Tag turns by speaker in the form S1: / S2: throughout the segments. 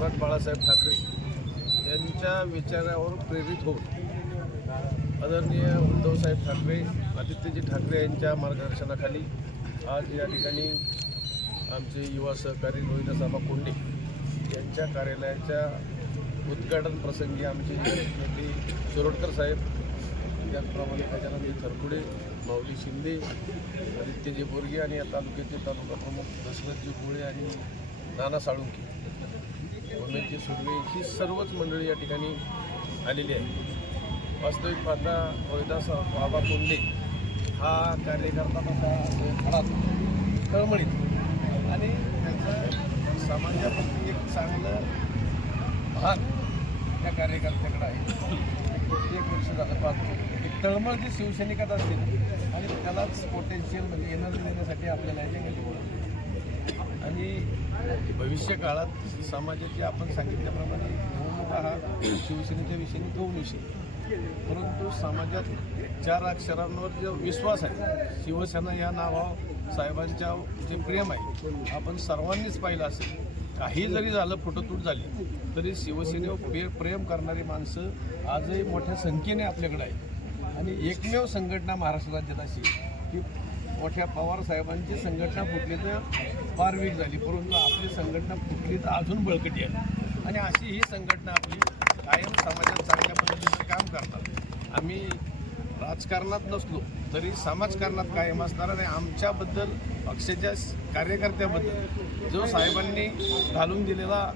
S1: सम्राट बाळासाहेब ठाकरे यांच्या विचारावर प्रेरित होऊन आदरणीय उद्धवसाहेब ठाकरे आदित्यजी ठाकरे यांच्या मार्गदर्शनाखाली आज या ठिकाणी आमचे युवा सहकारी रोहिदासाबा कोंडे यांच्या कार्यालयाच्या उद्घाटन प्रसंगी आमचे नेते शिरोडकर साहेब त्याचप्रमाणे गजाननजी थरकुडे माऊली शिंदे आदित्यजी बोरगे आणि या तालुक्याचे तालुका प्रमुख दशरथजी गोळे आणि नाना साळुंके. उमेदजी सुर्वे ही सर्वच मंडळी या ठिकाणी आलेली आहे. वास्तविक पाहता रोहिदास बाबा कोंडे हा कार्यकर्ता माझा खडा तळमळीत आणि त्याचं समाजाप्रती एक चांगलं भाग त्या कार्यकर्त्याकडे आहे. एक वर्ष झालं पाहतो. एक तळमळ जे शिवसैनिकात असतील आणि त्यालाच पोटेन्शियल म्हणजे एनर्जी देण्यासाठी आपल्याला याच्यामध्ये आणि भविष्य काळात समाजाची आपण सांगितल्याप्रमाणे निवडणुका हा शिवसेनेच्या विषयी दोन विषय परंतु समाजात चार अक्षरांवर जो विश्वास आहे शिवसेना या नावावर साहेबांच्या जे प्रेम आहे आपण सर्वांनीच पाहिलं असेल. काही जरी झालं फुटतूट झाली तरी शिवसेनेवर प्रे प्रेम करणारी माणसं आजही मोठ्या संख्येने आपल्याकडे आहेत. आणि एकमेव संघटना महाराष्ट्र राज्यात अशी की मोठ्या पवार साहेबांची संघटना फुटली तर फार वीक झाली. परंतु आपली संघटना फुटली तर अजून बळकटी आहे आणि अशी ही संघटना आपली कायम समाजात चांगल्या पद्धतीचं काम करतात. आम्ही राजकारणात नसलो तरी समाजकारणात कायम असणार आणि आमच्याबद्दल पक्षाच्या कार्यकर्त्याबद्दल जो साहेबांनी घालून दिलेला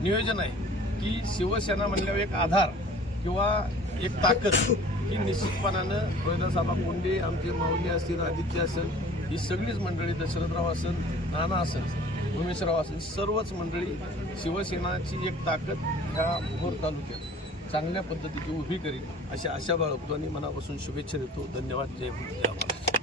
S1: नियोजन आहे की शिवसेना म्हणल्यावर एक आधार किंवा एक ताकद ही निश्चितपणानं रोहिदासबा कोंडे आमचे माऊली असतील आदित्य असेल ही सगळीच मंडळी दशरथराव असेल नाना असेल उमेशराव असेल सर्वच मंडळी शिवसेनाची एक ताकद ह्या भोर तालुक्यात चांगल्या पद्धतीची उभी करील अशा आशा बाळगतो आणि मनापासून शुभेच्छा देतो. धन्यवाद. जय जय